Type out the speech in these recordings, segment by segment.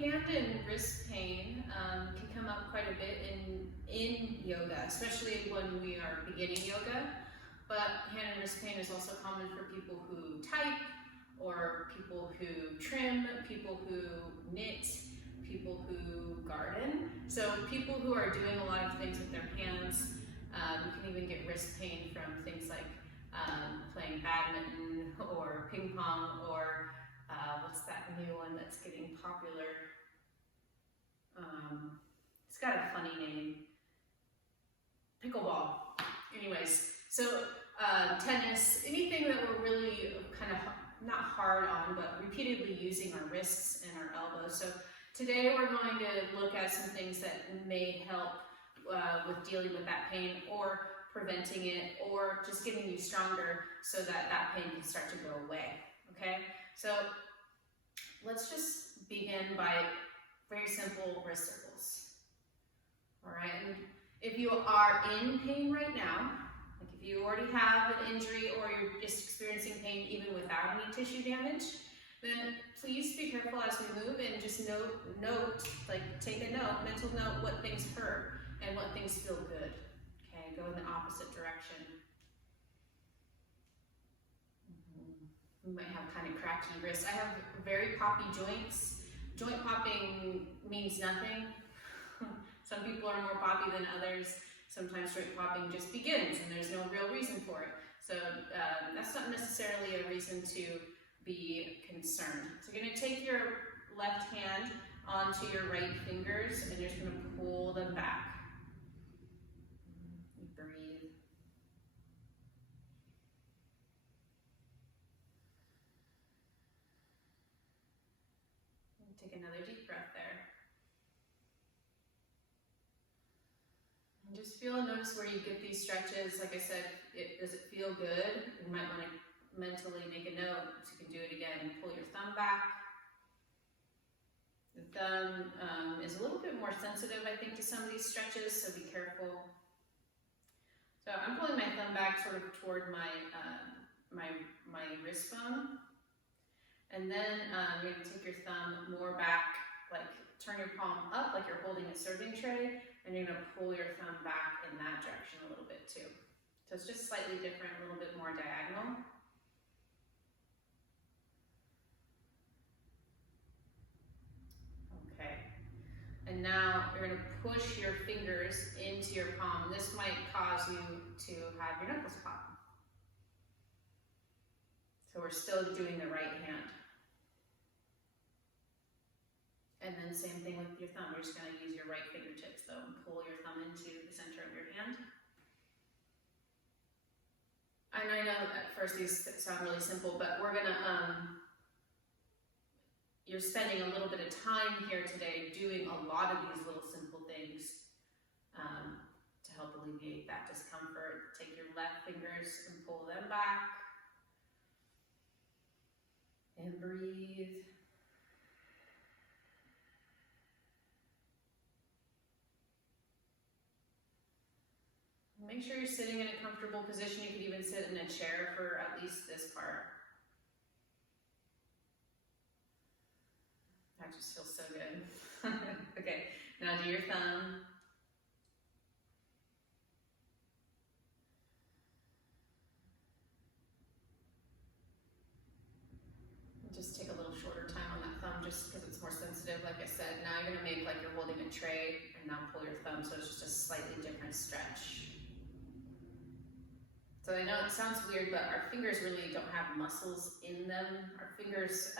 Hand and wrist pain can come up quite a bit in yoga, especially when we are beginning yoga. But hand and wrist pain is also common for people who type, or people who trim, people who knit, people who garden. So people who are doing a lot of things with their hands can even get wrist pain from things like playing badminton or ping pong, or what's that new one that's getting popular? It's got a funny name. Pickleball. Anyways, so tennis, anything that we're really kind of not hard on, but repeatedly using our wrists and our elbows. So today we're going to look at some things that may help with dealing with that pain, or preventing it, or just getting you stronger so that that pain can start to go away, okay? So let's just begin by very simple wrist circles, all right? And if you are in pain right now, like if you already have an injury or you're just experiencing pain even without any tissue damage, then please be careful as we move, and just note, like take a note, mental note what things hurt and what things feel good. Okay, go in the opposite direction. We might have kind of cracky wrists. I have very poppy joints. Joint popping means nothing. Some people are more poppy than others. Sometimes joint popping just begins and there's no real reason for it. So that's not necessarily a reason to be concerned. So you're going to take your left hand onto your right fingers and you're just going to pull them back. Breathe. Take another deep breath there. And just feel and notice where you get these stretches. Like I said, does it feel good? You might want to mentally make a note so you can do it again. Pull your thumb back. The thumb is a little bit more sensitive, I think, to some of these stretches, so be careful. So I'm pulling my thumb back sort of toward my my wrist bone. And then you're going to take your thumb more back, like turn your palm up like you're holding a serving tray, and you're going to pull your thumb back in that direction a little bit too. So it's just slightly different, a little bit more diagonal. Okay. And now you're going to push your fingers into your palm. This might cause you to have your knuckles pop. So we're still doing the right hand. And then same thing with your thumb. You're just going to use your right fingertips though and pull your thumb into the center of your hand. And I know at first these sound really simple, but we're going to, you're spending a little bit of time here today doing a lot of these little simple things to help alleviate that discomfort. Take your left fingers and pull them back. And breathe. Make sure you're sitting in a comfortable position. You could even sit in a chair for at least this part. That just feels so good. Okay, now do your thumb. Just take a little shorter time on that thumb just because it's more sensitive, like I said. Now you're going to make like you're holding a tray, and now pull your thumb, so it's just a slightly different stretch. So I know it sounds weird, but our fingers really don't have muscles in them. Our fingers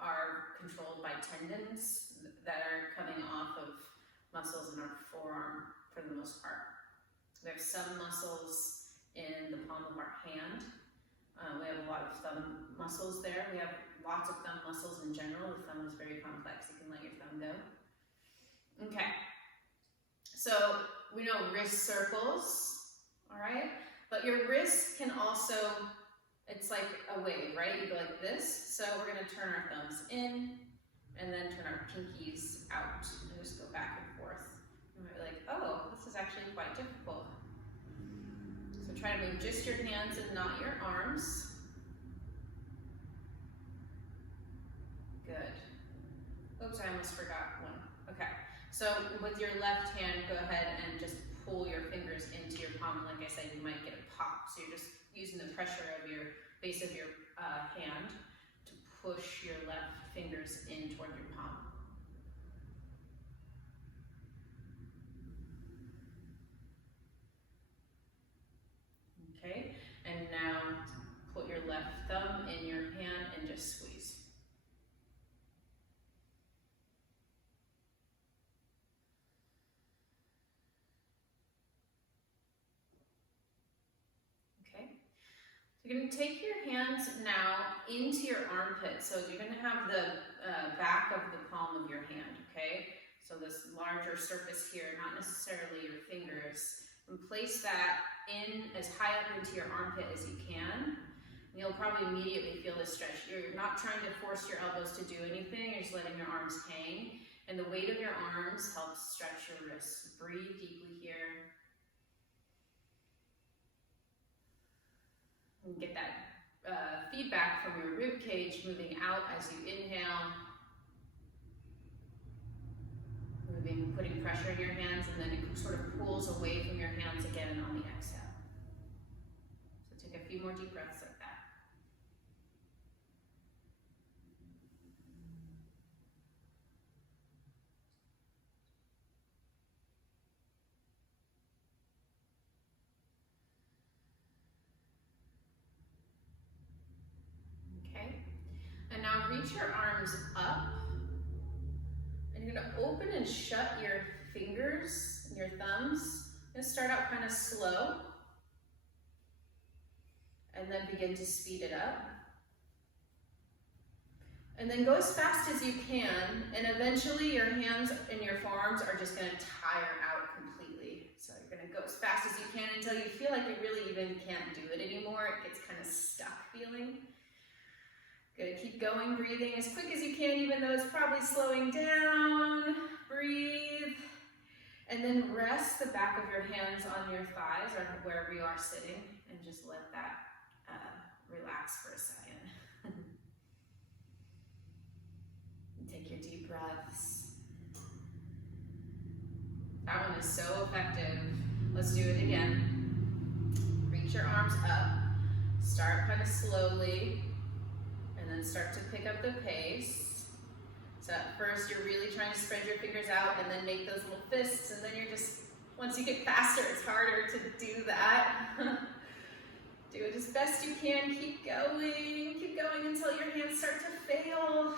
are controlled by tendons that are coming off of muscles in our forearm for the most part. We have some muscles in the palm of our hand. We have a lot of thumb muscles there. We have lots of thumb muscles in general. The thumb is very complex. You can let your thumb go. Okay. So we know wrist circles, all right? But your wrist can also, it's like a wave, right? You go like this. So we're going to turn our thumbs in and then turn our pinkies out and just go back and forth. And we're like, oh, this is actually quite difficult. So try to move just your hands and not your arms. Good. Oops, I almost forgot one. Okay, so with your left hand, go ahead and just pull your fingers into your palm. And like I said, you might get a pop. So you're just using the pressure of your base of your hand to push your left fingers in toward your palm. Okay, and now put your left thumb in your hand and just squeeze. Okay, you're going to take your hands now into your armpit. So you're going to have the back of the palm of your hand, okay? So this larger surface here, not necessarily your fingers. And place that in as high up into your armpit as you can. And you'll probably immediately feel this stretch. You're not trying to force your elbows to do anything, you're just letting your arms hang. And the weight of your arms helps stretch your wrists. Breathe deeply here. And get that feedback from your rib cage moving out as you inhale. Putting pressure in your hands, and then it sort of pulls away from your hands again on the exhale. So take a few more deep breaths like that. Okay, and now reach your arms up. You're going to open and shut your fingers and your thumbs. You're going to start out kind of slow and then begin to speed it up. And then go as fast as you can, and eventually your hands and your forearms are just going to tire out completely. So you're going to go as fast as you can until you feel like you really even can't do it anymore. It gets kind of stuck feeling. Good, keep going, breathing as quick as you can, even though it's probably slowing down. Breathe. And then rest the back of your hands on your thighs or wherever you are sitting, and just let that relax for a second. Take your deep breaths. That one is so effective. Let's do it again. Reach your arms up. Start kind of slowly. And then start to pick up the pace. So at first you're really trying to spread your fingers out and then make those little fists, and then you're just, once you get faster, it's harder to do that. Do it as best you can, keep going until your hands start to fail.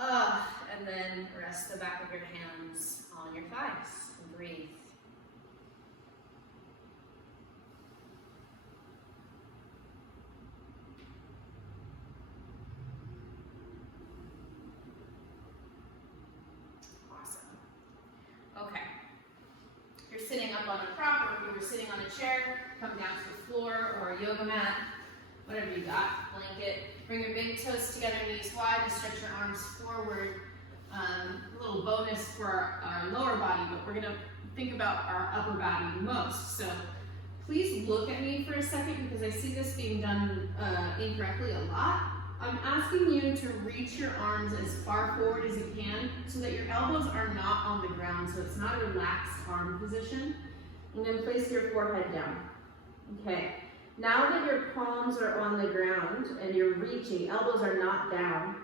And then rest the back of your hands on your thighs and breathe. Okay, if you're sitting up on a prop, or if you were sitting on a chair, come down to the floor or a yoga mat, whatever you got, blanket. Bring your big toes together, knees wide, and stretch your arms forward. A little bonus for our lower body, but we're gonna think about our upper body most. So please look at me for a second, because I see this being done incorrectly a lot. I'm asking you to reach your arms as far forward as you can so that your elbows are not on the ground, so it's not a relaxed arm position. And then place your forehead down. Okay, now that your palms are on the ground and you're reaching, elbows are not down,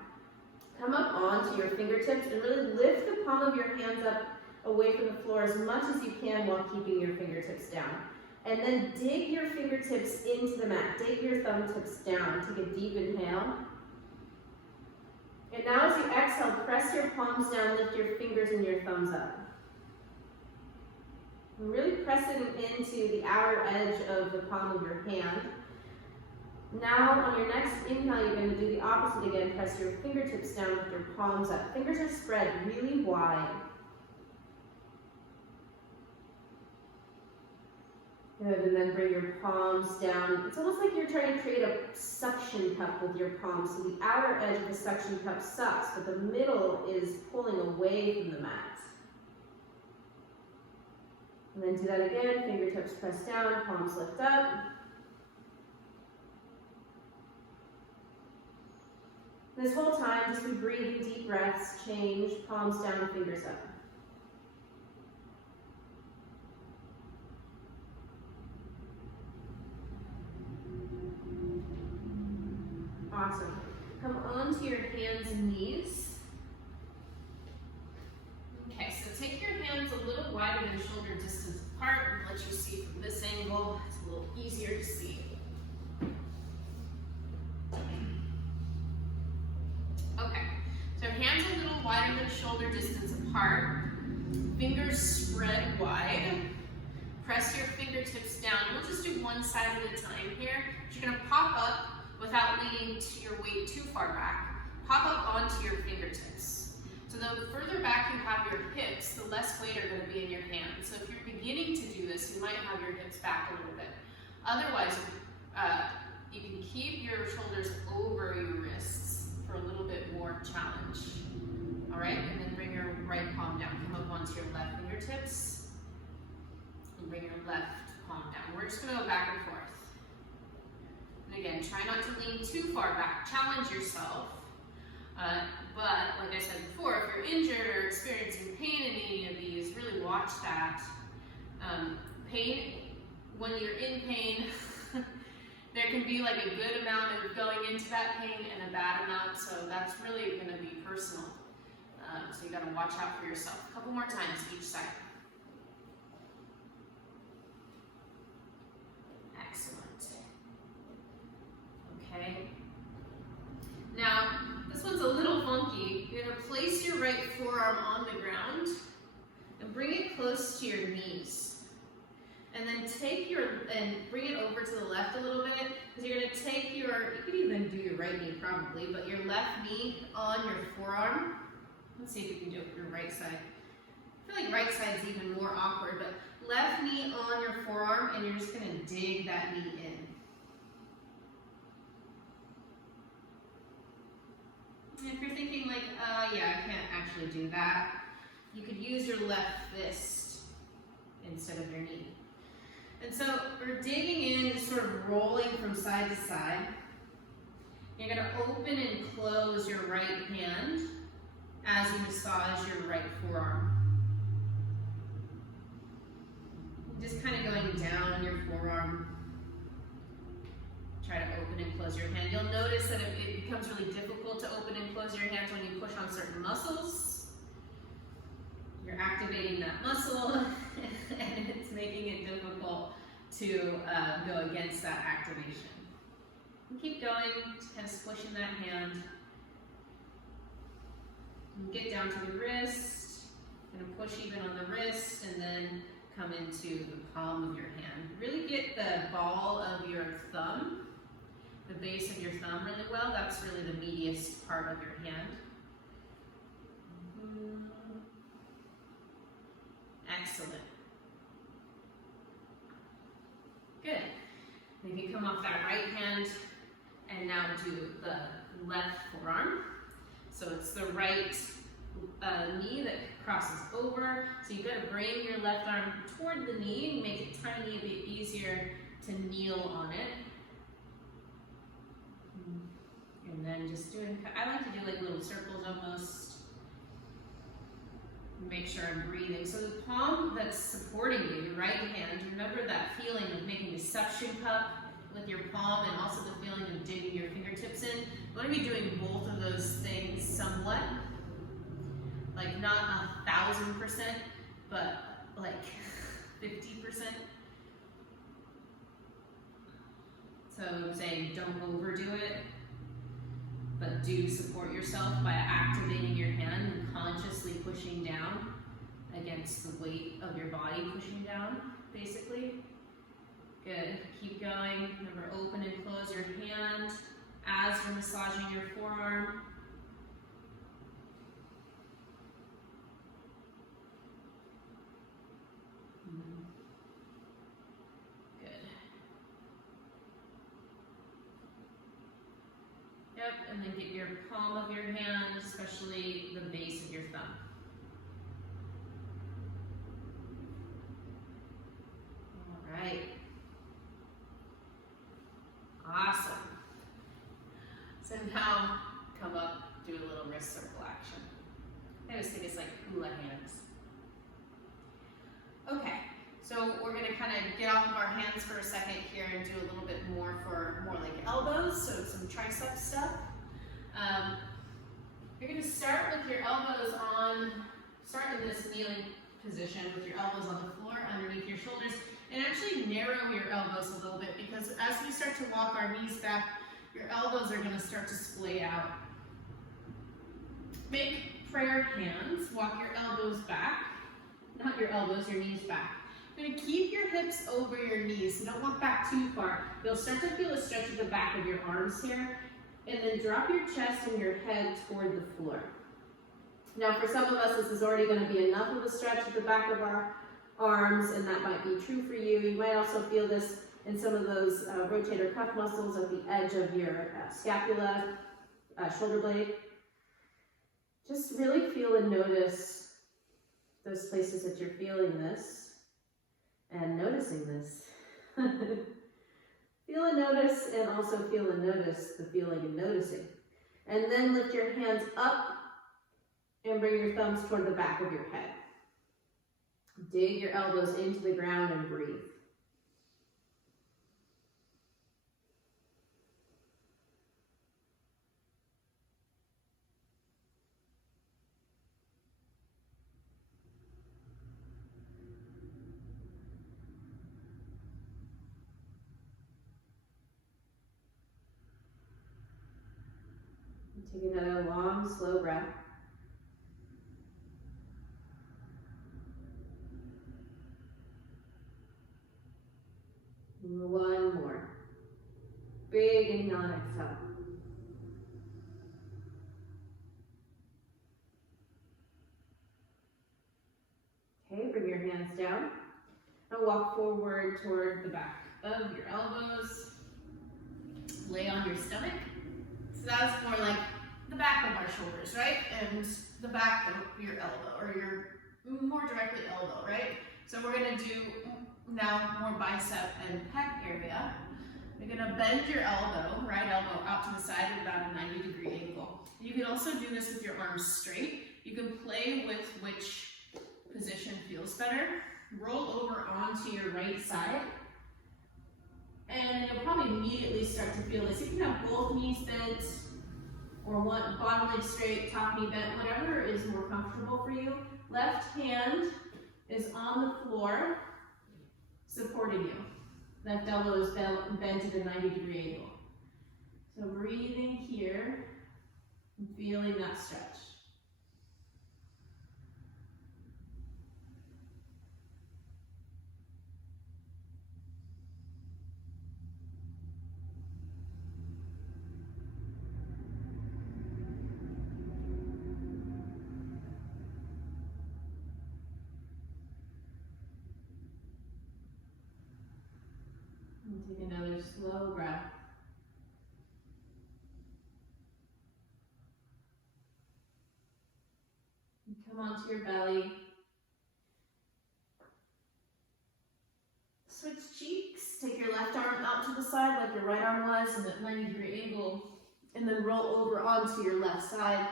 come up onto your fingertips and really lift the palm of your hands up away from the floor as much as you can while keeping your fingertips down. And then dig your fingertips into the mat. Dig your thumb tips down. Take a deep inhale. And now as you exhale, press your palms down, lift your fingers and your thumbs up. And really press it into the outer edge of the palm of your hand. Now on your next inhale, you're going to do the opposite again. Press your fingertips down with your palms up. Fingers are spread really wide. Good, and then bring your palms down. It's almost like you're trying to create a suction cup with your palms. So the outer edge of the suction cup sucks, but the middle is pulling away from the mat. And then do that again. Fingertips press down, palms lift up. This whole time, just be breathing deep breaths, change, palms down, fingers up. Awesome. Come onto your hands and knees. Okay, so take your hands a little wider than shoulder distance apart and let you see from this angle. It's a little easier to see. Okay, so hands a little wider than shoulder distance apart. Fingers spread wide. Press your fingertips down. We'll just do one side at a time here. You're gonna pop up without leaning your weight too far back. Pop up onto your fingertips. So the further back you have your hips, the less weight are gonna be in your hands. So if you're beginning to do this, you might have your hips back a little bit. Otherwise, you can keep your shoulders over your wrists for a little bit more challenge. All right, and then bring your right palm down. Come up onto your left fingertips. And bring your left palm down. We're just gonna go back and forth. And again, try not to lean too far back. Challenge yourself. But like I said before, if you're injured or experiencing pain in any of these, really watch that. Pain, when you're in pain, there can be like a good amount of going into that pain and a bad amount, so that's really gonna be personal. So you gotta watch out for yourself. A couple more times each side. Excellent. Okay. Now, this one's a little funky. You're gonna place your right forearm on the ground and bring it close to your knees. And then bring it over to the left a little bit, because you're gonna take you could even do your right knee probably, but your left knee on your forearm. Let's see if you can do it with your right side. I feel like right side's even more awkward, but left knee on your forearm, and you're just gonna dig that knee in. And if you're thinking like, yeah, I can't actually do that, you could use your left fist instead of your knee. And so we're digging in, just sort of rolling from side to side. You're gonna open and close your right hand as you massage your right forearm. Just kind of going down your forearm. Try to open and close your hand. You'll notice that it becomes really difficult to open and close your hands when you push on certain muscles. You're activating that muscle and it's making it difficult to go against that activation. And keep going, just kind of squishing that hand. And get down to the wrist, gonna push even on the wrist, and then come into the palm of your hand. Really get the ball of your thumb, the base of your thumb really well. That's really the meatiest part of your hand. Excellent. Good. Then you come off that right hand and now do the left forearm. So it's the right knee that crosses over. So you've got to bring your left arm toward the knee and make it tiny, a bit easier to kneel on it. And then just doing, I like to do like little circles almost. Make sure I'm breathing. So the palm that's supporting you, your right hand, remember that feeling of making a suction cup with your palm and also the feeling of digging your fingertips in. You want to be doing both of those things somewhat. Like not 1,000%, but like 50%. So I'm saying don't overdo it, but do support yourself by activating your hand and consciously pushing down against the weight of your body, pushing down, basically. Good, keep going. Remember, open and close your hand as you're massaging your forearm. Good. Yep, and then get your palm of your hand, especially the base of your thumb. All right. Awesome. So now come up wrist circle action. I just think it's like hula hands. Okay, so we're gonna kind of get off of our hands for a second here and do a little bit more for more like elbows, so some tricep stuff. You're gonna start with your elbows start in this kneeling position with your elbows on the floor underneath your shoulders, and actually narrow your elbows a little bit, because as we start to walk our knees back, your elbows are gonna start to splay out. Make prayer hands, walk your elbows back, not your elbows, your knees back. You're gonna keep your hips over your knees, so don't walk back too far. You'll start to feel a stretch at the back of your arms here, and then drop your chest and your head toward the floor. Now for some of us, this is already gonna be enough of a stretch at the back of our arms, and that might be true for you. You might also feel this in some of those rotator cuff muscles at the edge of your scapula, shoulder blade. Just really feel and notice those places that you're feeling this and noticing this. Feel and notice, and also feel and notice the feeling and noticing. And then lift your hands up and bring your thumbs toward the back of your head. Dig your elbows into the ground and breathe. Take another long, slow breath. One more. Big inhale and exhale. Okay, bring your hands down and walk forward toward the back of your elbows. Lay on your stomach. So that's more like the back of our shoulders, right? And the back of your elbow, or your more directly elbow, right? So we're gonna do now more bicep and pec area. You're gonna bend your elbow, right elbow out to the side at about a 90-degree angle. You can also do this with your arms straight. You can play with which position feels better. Roll over onto your right side. And you'll probably immediately start to feel this. You can have both knees bent, or one bottom leg straight, top knee bent, whatever is more comfortable for you. Left hand is on the floor, supporting you. Left elbow is bent at a 90-degree angle. So breathing here, and feeling that stretch. Take another slow breath. And come onto your belly. Switch cheeks. Take your left arm out to the side like your right arm was in that 90-degree angle. And then roll over onto your left side.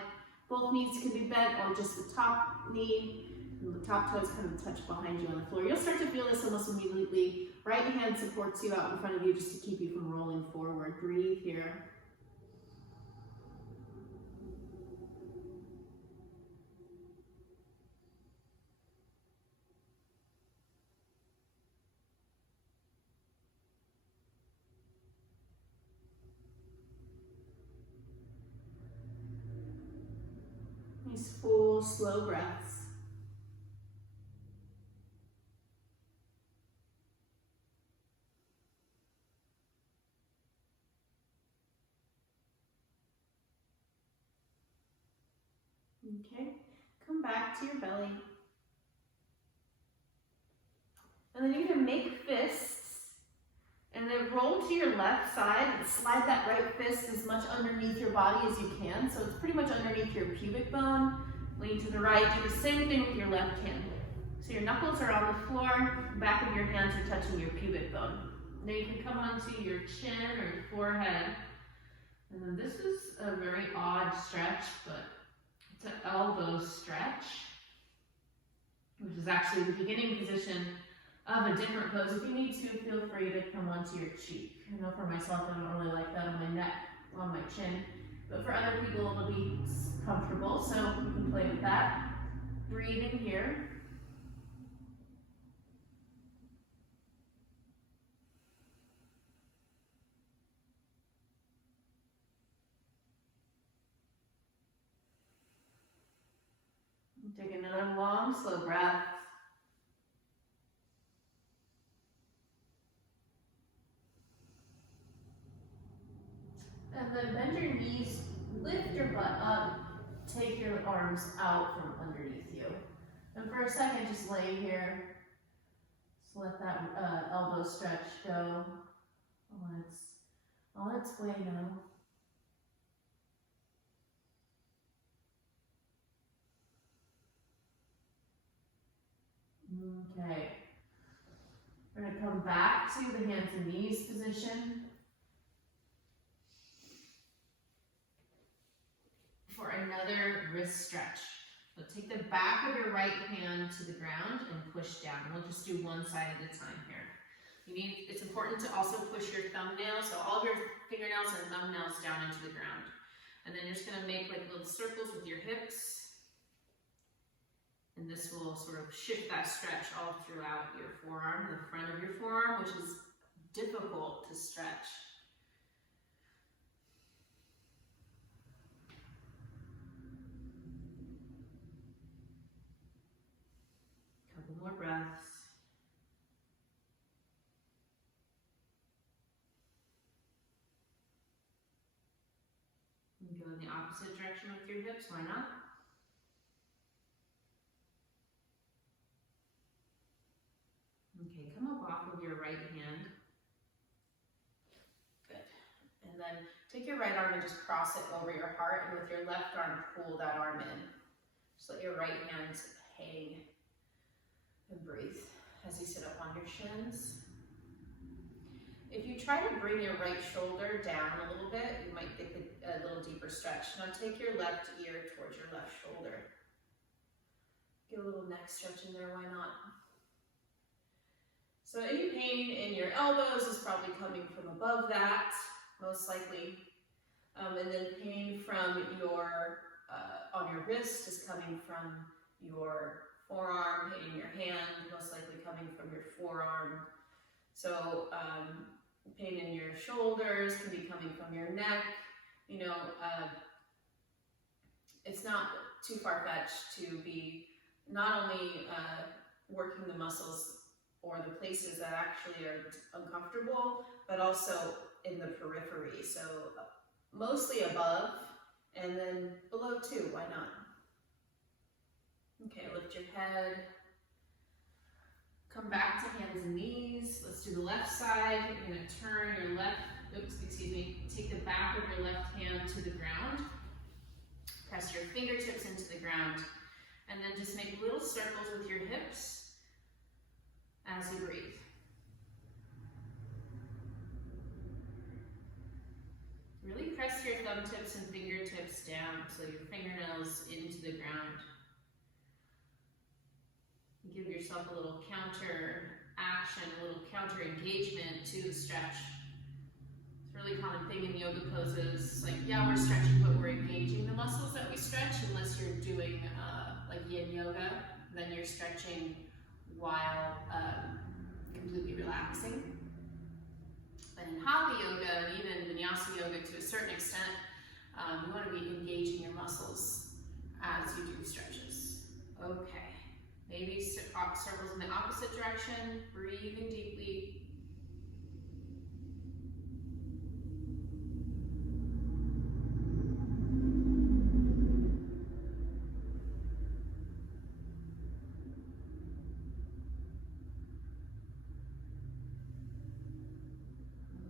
Both knees can be bent, or just the top knee and the top toes kind of touch behind you on the floor. You'll start to feel this almost immediately. Right hand supports you out in front of you just to keep you from rolling forward. Breathe here. Nice full, slow breaths. Okay, come back to your belly. And then you're gonna make fists, and then roll to your left side and slide that right fist as much underneath your body as you can. So it's pretty much underneath your pubic bone. Lean to the right, do the same thing with your left hand. So your knuckles are on the floor, the back of your hands are touching your pubic bone. Now you can come onto your chin or your forehead. And then this is a very odd stretch, but to elbow stretch, which is actually the beginning position of a different pose. If you need to, feel free to come onto your cheek. I know for myself, I don't really like that on my neck, on my chin, but for other people, it'll be comfortable, so you can play with that. Breathe in here. Take another long, slow breath. And then bend your knees, lift your butt up, take your arms out from underneath you. And for a second, just lay here. Just let that elbow stretch go on its way now. Okay. We're going to come back to the hands and knees position. For another wrist stretch. So take the back of your right hand to the ground and push down. We'll just do one side at a time here. It's important to also push your thumbnails, so all of your fingernails and thumbnails down into the ground. And then you're just gonna make like little circles with your hips. And this will sort of shift that stretch all throughout your forearm, the front of your forearm, which is difficult to stretch. Couple more breaths. And go in the opposite direction with your hips, why not? Okay, come up off of your right hand. Good. And then take your right arm and just cross it over your heart, and with your left arm, pull that arm in. Just let your right hand hang and breathe as you sit up on your shins. If you try to bring your right shoulder down a little bit, you might get a little deeper stretch. Now take your left ear towards your left shoulder. Get a little neck stretch in there, why not? So any pain in your elbows is probably coming from above that, most likely. And then pain from your, on your wrist is coming from your forearm, pain in your hand, most likely coming from your forearm. So pain in your shoulders can be coming from your neck. You know, it's not too far-fetched to be not only working the muscles or the places that actually are uncomfortable, but also in the periphery. So mostly above, and then below too, why not? Okay, lift your head. Come back to hands and knees. Let's do the left side. You're gonna turn your left, take the back of your left hand to the ground. Press your fingertips into the ground, and then just make little circles with your hips as you breathe. Really press your thumb tips and fingertips down, so your fingernails into the ground. Give yourself a little counter action, a little counter engagement to the stretch. It's a really common thing in yoga poses. Like, yeah, we're stretching, but we're engaging the muscles that we stretch, unless you're doing like yin yoga, then you're stretching while completely relaxing. But in hatha yoga and even vinyasa yoga to a certain extent, you want to be engaging your muscles as you do stretches. Okay. Maybe circles in the opposite direction, breathing deeply.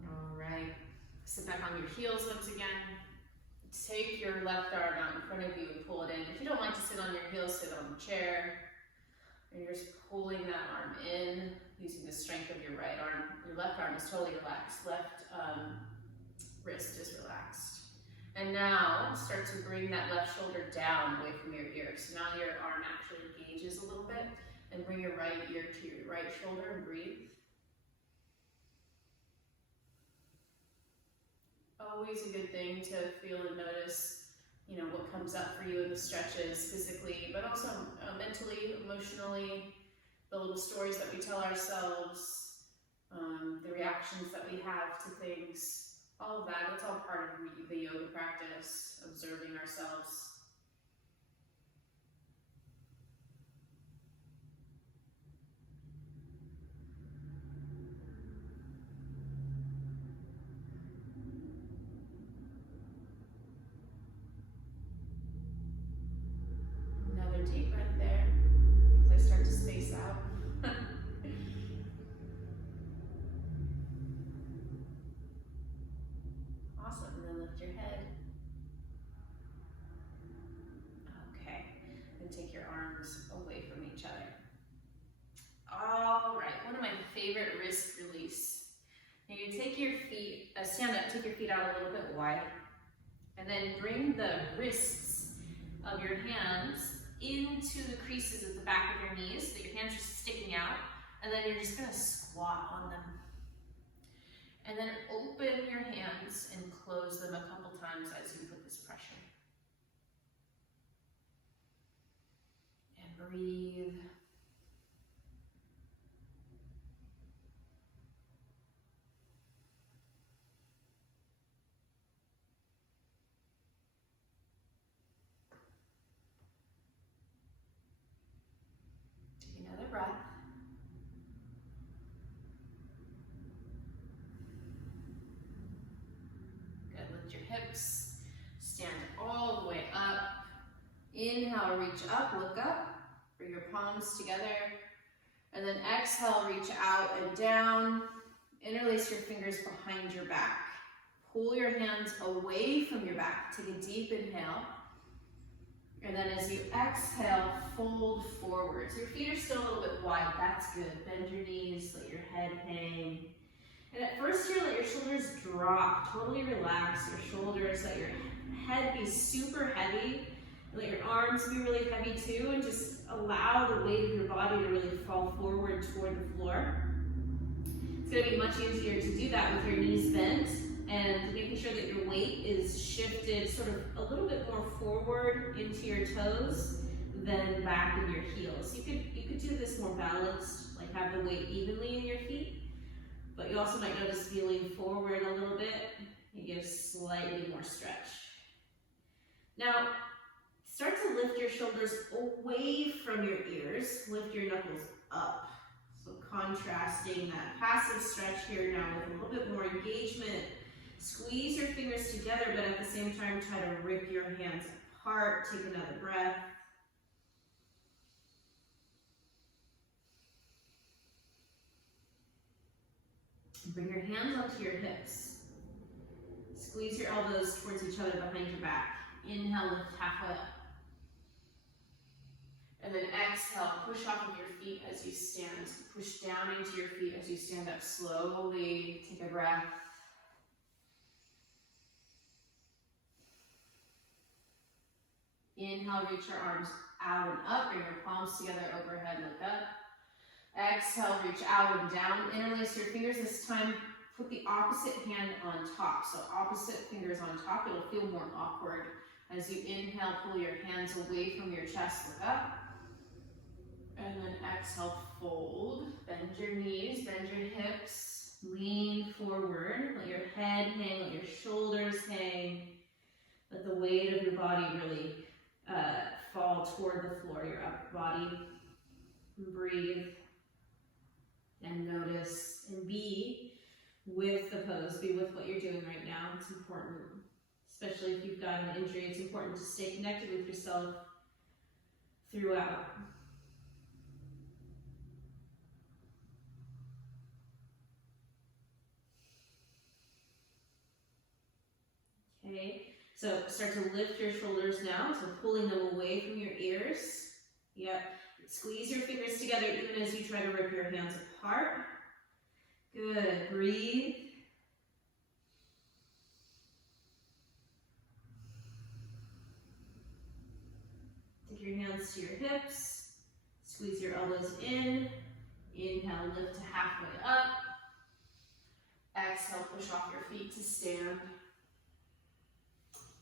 All right, sit back on your heels once again. Take your left arm out in front of you and pull it in. If you don't like to sit on your heels, sit on the chair. And you're just pulling that arm in using the strength of your right arm. Your left arm is totally relaxed. Left wrist is relaxed. And now start to bring that left shoulder down away from your ear. So now your arm actually engages a little bit, and bring your right ear to your right shoulder and breathe. Always a good thing to feel and notice, you know, what comes up for you in the stretches physically, but also mentally, emotionally, the little stories that we tell ourselves, the reactions that we have to things, all of that, it's all part of the yoga practice, observing ourselves. Another deep breath there, as I start to space out. Awesome, and then lift your head. Okay, and take your arms away from each other. All right, one of my favorite wrist release. Now you take your feet, stand up, take your feet out a little bit wide, and then bring the wrists of your hands into the creases at the back of your knees, so your hands are sticking out, and then you're just gonna squat on them. And then open your hands and close them a couple times as you put this pressure. And breathe. Take another breath. Your hips, stand all the way up. Inhale, reach up, look up, bring your palms together, and then exhale, reach out and down. Interlace your fingers behind your back. Pull your hands away from your back. Take a deep inhale, and then as you exhale, fold forward. So your feet are still a little bit wide, that's good. Bend your knees, let your head hang. And at first here, let your shoulders drop, totally relax your shoulders, let your head be super heavy, let your arms be really heavy too, and just allow the weight of your body to really fall forward toward the floor. It's gonna be much easier to do that with your knees bent and making sure that your weight is shifted sort of a little bit more forward into your toes than back in your heels. You could do this more balanced, like have the weight evenly in your feet. But you also might notice feeling forward a little bit. It gives slightly more stretch. Now, start to lift your shoulders away from your ears. Lift your knuckles up. So contrasting that passive stretch here now with a little bit more engagement. Squeeze your fingers together, but at the same time, try to rip your hands apart. Take another breath. Bring your hands up to your hips. Squeeze your elbows towards each other behind your back. Inhale, lift halfway up. And then exhale, push off of your feet as you stand. Push down into your feet as you stand up slowly. Take a breath. Inhale, reach your arms out and up. Bring your palms together overhead, look up. Exhale, reach out and down. Interlace your fingers. This time, put the opposite hand on top. So opposite fingers on top. It'll feel more awkward. As you inhale, pull your hands away from your chest, look up. And then exhale, fold. Bend your knees, bend your hips. Lean forward. Let your head hang, let your shoulders hang. Let the weight of your body really fall toward the floor, your upper body. And breathe. And notice and be with the pose, be with what you're doing right now. It's important, especially if you've got an injury. It's important to stay connected with yourself throughout. Okay, so start to lift your shoulders now, so pulling them away from your ears. Yep. Squeeze your fingers together even as you try to rip your hands apart. Good. Breathe. your hands to your hips. Squeeze your elbows in. Inhale, lift to halfway up. Exhale, push off your feet to stand.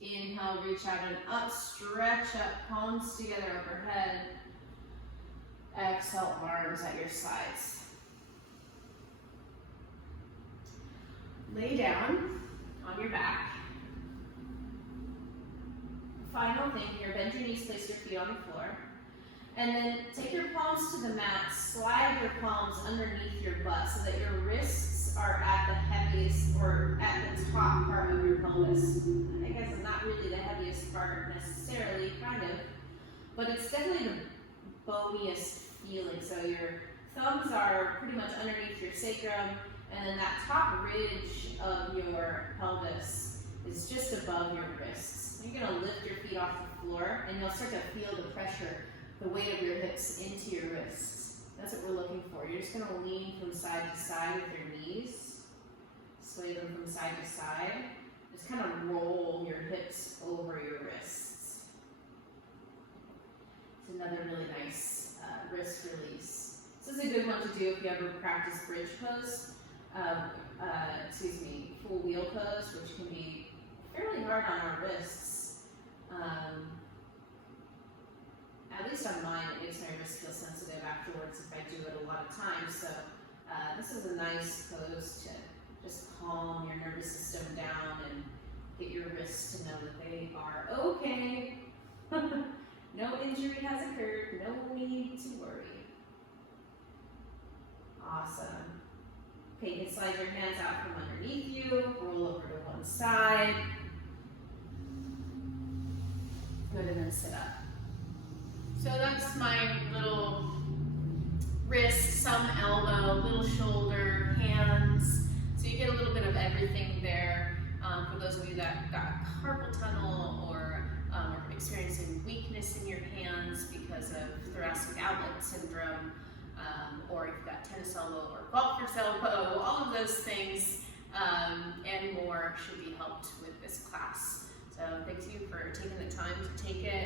Inhale, reach out and up, stretch up, palms together overhead. Exhale, arms at your sides. Lay down on your back. Final thing here, bend your knees, place your feet on the floor. And then take your palms to the mat, slide your palms underneath your butt so that your wrists are at the heaviest, or at the top part of your pelvis. I guess it's not really the heaviest part necessarily, kind of, but it's definitely the boniest feeling. So your thumbs are pretty much underneath your sacrum, and then that top ridge of your pelvis is just above your wrists. You're gonna lift your feet off the floor, and you'll start to feel the pressure, the weight of your hips into your wrists. That's what we're looking for. You're just gonna lean from side to side with your knees. Sway them from side to side. Just kind of roll your hips over your wrists. It's another really nice wrist release. This is a good one to do if you ever practice bridge pose. Full wheel pose, which can be fairly hard on our wrists. At least on mine, it makes my wrists feel sensitive afterwards if I do it a lot of times. So this is a nice pose to just calm your nervous system down and get your wrists to know that they are okay. No injury has occurred, no need to worry. Awesome. Okay, you can slide your hands out from underneath you, roll over to one side. Good, and then sit up. So that's my little wrist, some elbow, little shoulder, hands. So you get a little bit of everything there. For those of you that got carpal tunnel or are experiencing weakness in your hands because of thoracic outlet syndrome, or if you've got tennis elbow or golfer's elbow, all of those things and more should be helped with this class. So thanks you for taking the time to take it.